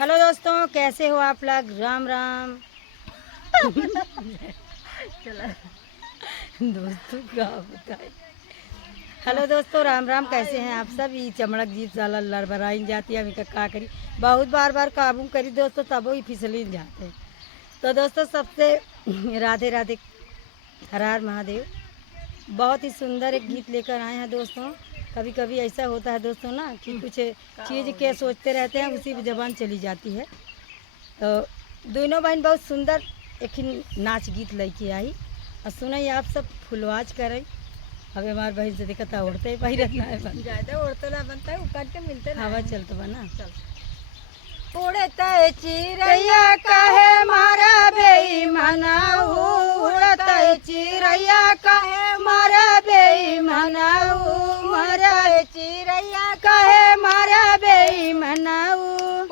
Hello दोस्तों, कैसे हो आप लोग? राम राम। दोस्तों क्या बताए। हेलो दोस्तों, राम राम। कैसे हैं आप सब? ये चमड़क जीप साला लड़बड़ाई जाती है। अभी का करी, बहुत बार काबू करी दोस्तों, तब ही फिसली जाते हैं। तो दोस्तों सबसे राधे राधे, हर हर महादेव। बहुत ही सुंदर एक गीत लेकर आए हैं दोस्तों। कभी कभी ऐसा होता है दोस्तों ना कि कुछ चीज़ के सोचते रहते हैं, उसी पे जबान चली जाती है। तो दोनों बहन बहुत सुंदर एक ही नाच गीत लेके आई और सुनाई आप सब फुलवाज कर। अब हमारे बहन से देखा था उड़ते ही रहना है, ज़्यादा उड़ते ना बनता है, उकट के मिलते ना हवा चलता बना। उड़ते चिड़ैया कहे मारा बेईमाना, उड़ते चिड़ैया कहे मारा बेईमाना, मारा चिड़ैया कहे मारा बेईमाना,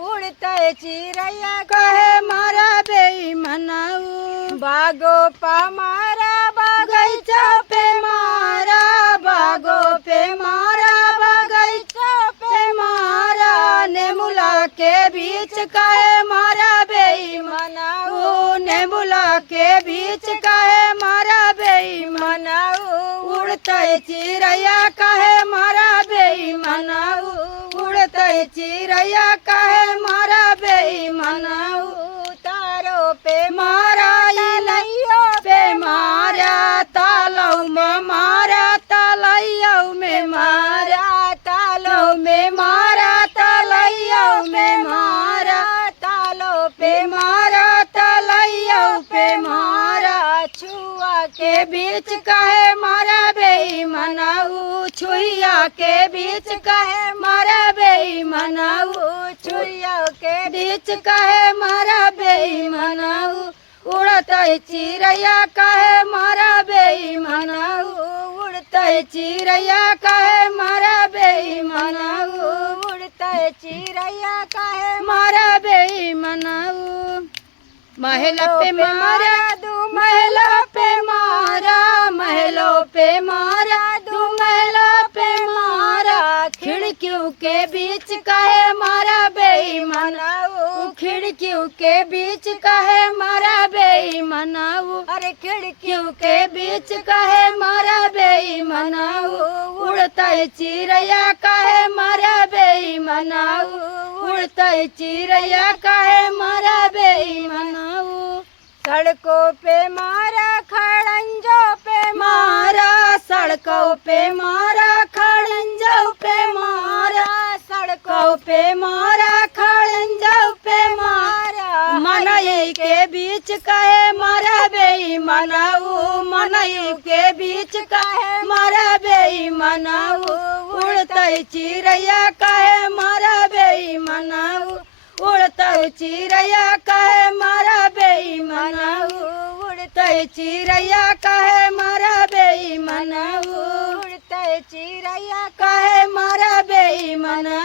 उड़ते चिड़ैया कहे मारा बेईमाना, बागो पा मारा बगैचा पे मारा, बागो पे मारा बगैचा पे मारा, नेमुला के बीच काहे मारा बेईमाना, नेमुला के बीच काहे मारा बेईमाना, उड़ते चिड़ैया काहे मारा बेईमाना, उड़ते चिड़ैया काहे मारा बेईमाना, तारो पे मारा लइयो पे मारा, तालौ में मारा तलैयो में मारा, तालौ में मारा तलैयो में मारा, तालो पे मारा तलैयो पे मारा, छुआ के बीच कहे मारा बेईमाना, छुइया के बीच कहे मारा बेईमाना, छुइया के बीच कहे मारा बेईमाना, उड़ते चिड़ैया कहे मारा बेईमाना, उड़ते चिड़ैया कहे मारा बेईमाना, उड़ते चिड़ैया कहे मारा बेईमाना, महल पे मारा दू महल पे मारा, महलों पे मारा दू महल पे मारा, खिड़कियों के बीच कहे मारा बेईमाना, खिड़कियों के बीच कहे मारा बेईमाना, अरे खिड़कियों के बीच कहे मारा बेईमाना, उड़ते चिड़ैया कहे मारा बेईमाना, उड़ते चिड़ैया कहे मारा बेईमाना, सड़कों पे मारा खड़ंजों पे मारा, सड़कों पे मारा खड़ंजों पे मारा, सड़कों पे मारा खड़ंजों पे मारा, मनई के बीच कहे मारा बेईमाना, मनई के बीच कहे मारा बेईमाना, उड़ते चिड़ैया कहे मारा बेईमाना, उड़ते चिड़ैया कहे मारा बेईमाना, उड़ते चिड़ैया कहे मारा बेईमाना, उड़ते चिड़ैया कहे मारा बेईमाना,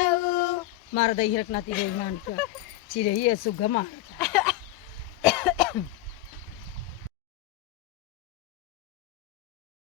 मार दही रखना ती बेईमान का चिड़ै सुग्गा मार।